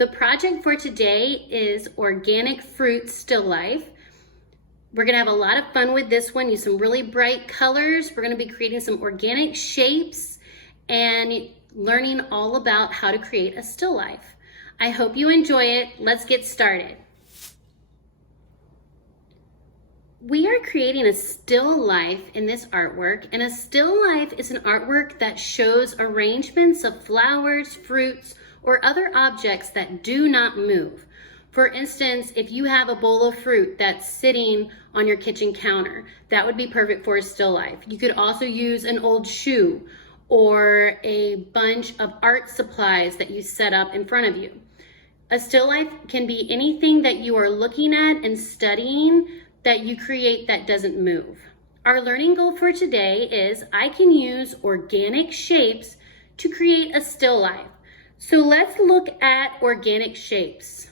The project for today is organic fruit still life. We're gonna have a lot of fun with this one, use some really bright colors. We're gonna be creating some organic shapes and learning all about how to create a still life. I hope you enjoy it. Let's get started. We are creating a still life in this artwork, and a still life is an artwork that shows arrangements of flowers, fruits, or other objects that do not move. For instance, if you have a bowl of fruit that's sitting on your kitchen counter, that would be perfect for a still life. You could also use an old shoe or a bunch of art supplies that you set up in front of you. A still life can be anything that you are looking at and studying that you create that doesn't move. Our learning goal for today is I can use organic shapes to create a still life. So let's look at organic shapes.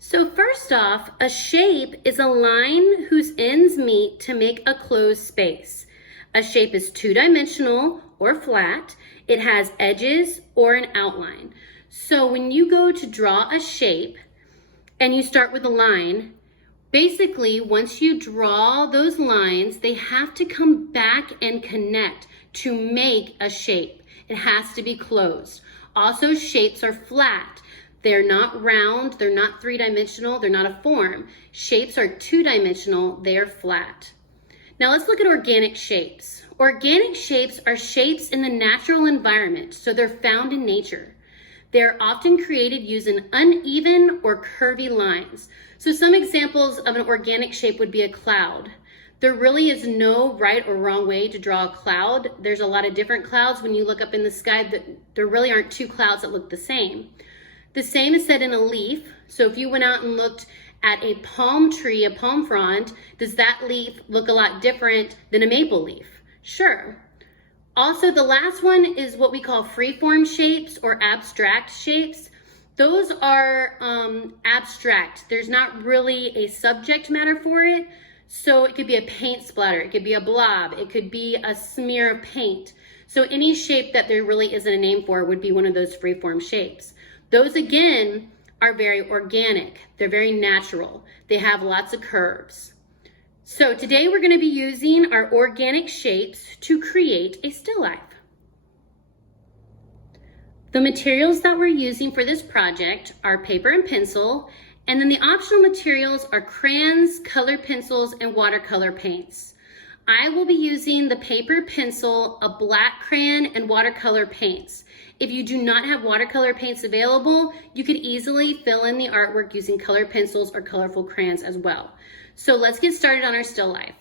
So first off, a shape is a line whose ends meet to make a closed space. A shape is two-dimensional or flat. It has edges or an outline. So when you go to draw a shape and you start with a line, basically once you draw those lines, they have to come back and connect to make a shape. It has to be closed. Also, shapes are flat. They're not round, they're not three-dimensional, they're not a form. Shapes are two-dimensional, they're flat. Now let's look at organic shapes. Organic shapes are shapes in the natural environment, so they're found in nature. They're often created using uneven or curvy lines. So some examples of an organic shape would be a cloud. There really is no right or wrong way to draw a cloud. There's a lot of different clouds. When you look up in the sky, there really aren't two clouds that look the same. The same is said in a leaf. So if you went out and looked at a palm tree, a palm frond, does that leaf look a lot different than a maple leaf? Sure. Also, the last one is what we call freeform shapes or abstract shapes. Those are abstract. There's not really a subject matter for it. So it could be a paint splatter, it could be a blob, it could be a smear of paint. So any shape that there really isn't a name for would be one of those freeform shapes. Those again are very organic. They're very natural. They have lots of curves. So today we're going to be using our organic shapes to create a still life. The materials that we're using for this project are paper and pencil, and then the optional materials are crayons, colored pencils, and watercolor paints. I will be using the paper, pencil, a black crayon, and watercolor paints. If you do not have watercolor paints available, you could easily fill in the artwork using colored pencils or colorful crayons as well. So let's get started on our still life.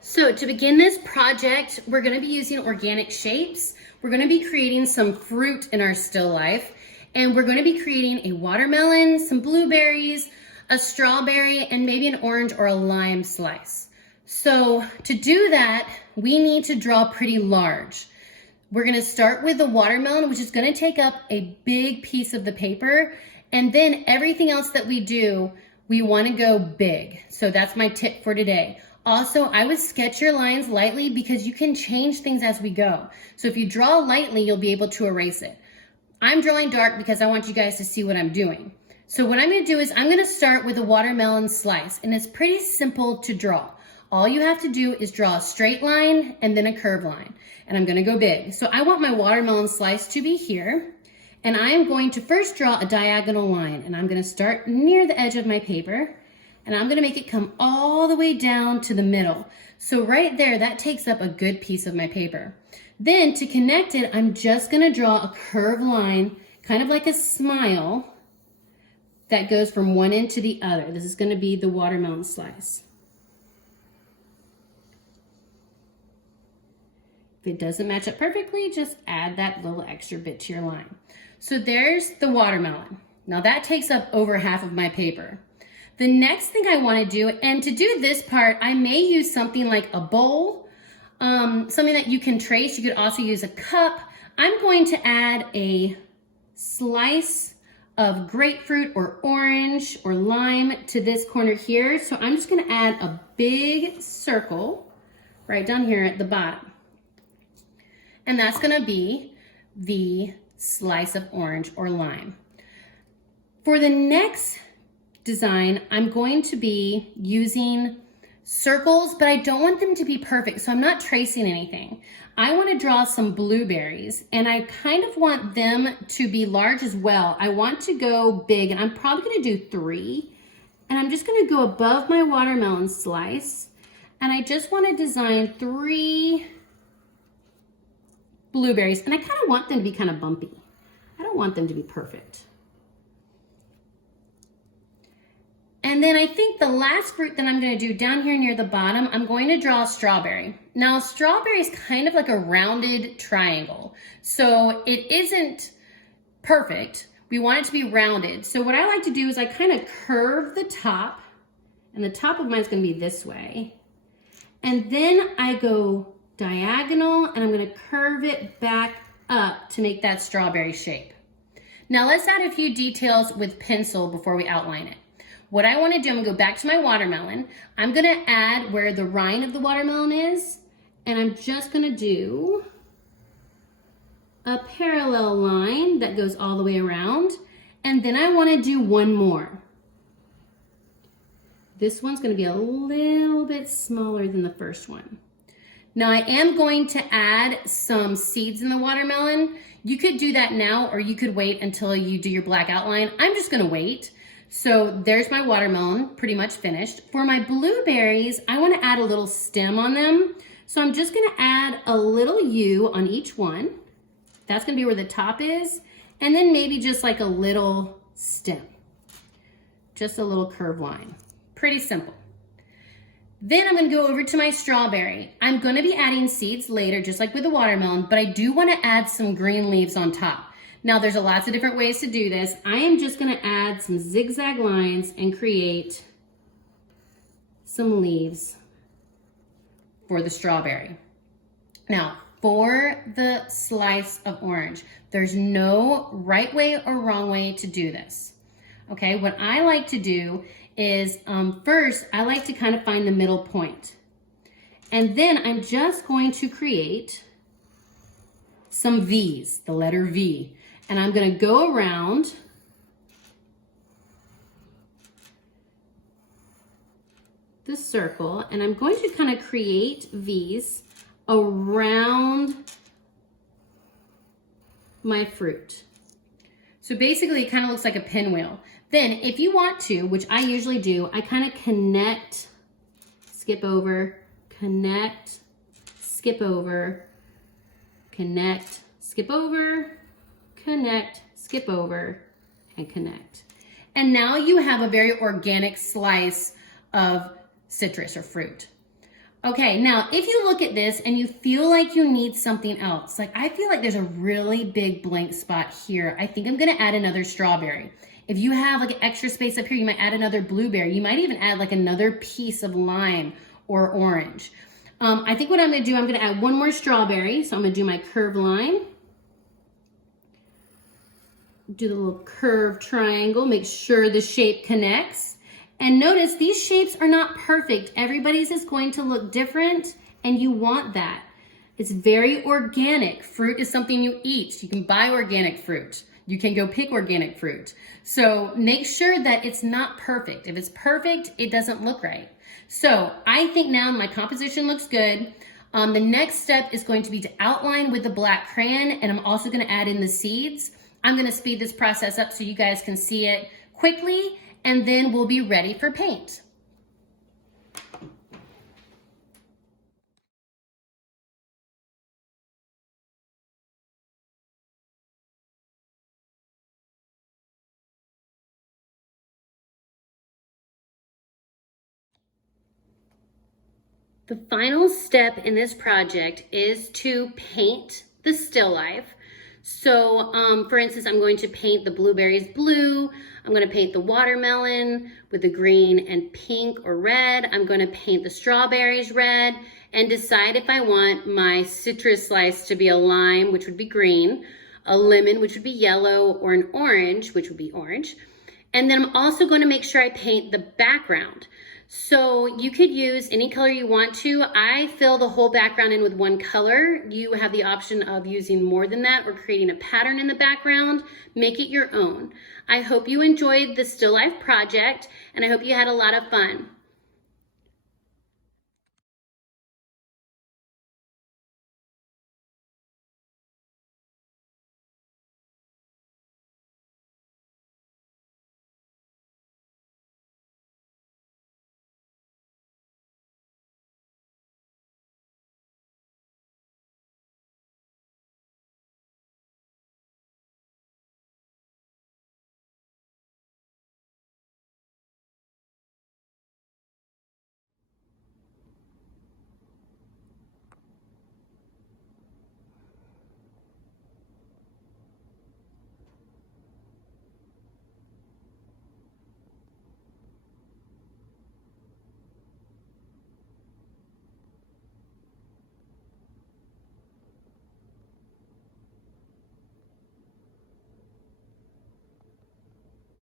So to begin this project, we're going to be using organic shapes. We're going to be creating some fruit in our still life. And we're going to be creating a watermelon, some blueberries, a strawberry, and maybe an orange or a lime slice. So to do that, we need to draw pretty large. We're going to start with the watermelon, which is going to take up a big piece of the paper. And then everything else that we do, we want to go big. So that's my tip for today. Also, I would sketch your lines lightly because you can change things as we go. So if you draw lightly, you'll be able to erase it. I'm drawing dark because I want you guys to see what I'm doing. So what I'm going to do is I'm going to start with a watermelon slice, and it's pretty simple to draw. All you have to do is draw a straight line and then a curved line, and I'm going to go big. So I want my watermelon slice to be here, and I am going to first draw a diagonal line, and I'm going to start near the edge of my paper, and I'm going to make it come all the way down to the middle. So right there, that takes up a good piece of my paper. Then to connect it, I'm just going to draw a curved line, kind of like a smile, that goes from one end to the other. This is going to be the watermelon slice. If it doesn't match up perfectly, just add that little extra bit to your line. So there's the watermelon. Now that takes up over half of my paper. The next thing I want to do, and to do this part, I may use something like a bowl, something that you can trace. You could also use a cup. I'm going to add a slice of grapefruit or orange or lime to this corner here. So I'm just going to add a big circle right down here at the bottom. And that's going to be the slice of orange or lime. For the next design, I'm going to be using circles, but I don't want them to be perfect, so I'm not tracing anything. I want to draw some blueberries, and I kind of want them to be large as well. I want to go big, and I'm probably going to do 3. And I'm just going to go above my watermelon slice, and I just want to design 3 blueberries, and I kind of want them to be kind of bumpy. I don't want them to be perfect. And then I think the last fruit that I'm going to do down here near the bottom, I'm going to draw a strawberry. Now, strawberry is kind of like a rounded triangle, so it isn't perfect. We want it to be rounded. So what I like to do is I kind of curve the top, and the top of mine is going to be this way. And then I go diagonal, and I'm going to curve it back up to make that strawberry shape. Now let's add a few details with pencil before we outline it. What I want to do, I'm going to go back to my watermelon. I'm going to add where the rind of the watermelon is, and I'm just going to do a parallel line that goes all the way around. And then I want to do one more. This one's going to be a little bit smaller than the first one. Now I am going to add some seeds in the watermelon. You could do that now, or you could wait until you do your black outline. I'm just going to wait. So there's my watermelon, pretty much finished. For my blueberries, I want to add a little stem on them. So I'm just going to add a little U on each one. That's going to be where the top is. And then maybe just like a little stem. Just a little curved line. Pretty simple. Then I'm going to go over to my strawberry. I'm going to be adding seeds later, just like with the watermelon, but I do want to add some green leaves on top. Now there's lots of different ways to do this. I am just going to add some zigzag lines and create some leaves for the strawberry. Now, for the slice of orange, there's no right way or wrong way to do this. Okay, what I like to do is first, I like to kind of find the middle point. And then I'm just going to create some V's, the letter V. And I'm going to go around the circle, and I'm going to kind of create V's around my fruit. So basically it kind of looks like a pinwheel. Then if you want to, which I usually do, I kind of connect, skip over, connect, skip over, connect, skip over, connect, skip over, and connect. And now you have a very organic slice of citrus or fruit. Okay, now if you look at this and you feel like you need something else, like I feel like there's a really big blank spot here, I think I'm gonna add another strawberry. If you have like an extra space up here, you might add another blueberry. You might even add like another piece of lime or orange. I think what I'm gonna do, I'm gonna add one more strawberry. So I'm gonna do my curved line. Do the little curved triangle, make sure the shape connects. And notice these shapes are not perfect. Everybody's is going to look different, and you want that. It's very organic. Fruit is something you eat. You can buy organic fruit. You can go pick organic fruit. So make sure that it's not perfect. If it's perfect, it doesn't look right. So I think now my composition looks good. The next step is going to be to outline with the black crayon, and I'm also going to add in the seeds. I'm going to speed this process up so you guys can see it quickly, and then we'll be ready for paint. The final step in this project is to paint the still life. So for instance, I'm going to paint the blueberries blue. I'm going to paint the watermelon with the green and pink or red. I'm going to paint the strawberries red and decide if I want my citrus slice to be a lime, which would be green, a lemon, which would be yellow, or an orange, which would be orange. And then I'm also going to make sure I paint the background. So you could use any color you want to. I fill the whole background in with one color. You have the option of using more than that or creating a pattern in the background. Make it your own. I hope you enjoyed the still life project, and I hope you had a lot of fun.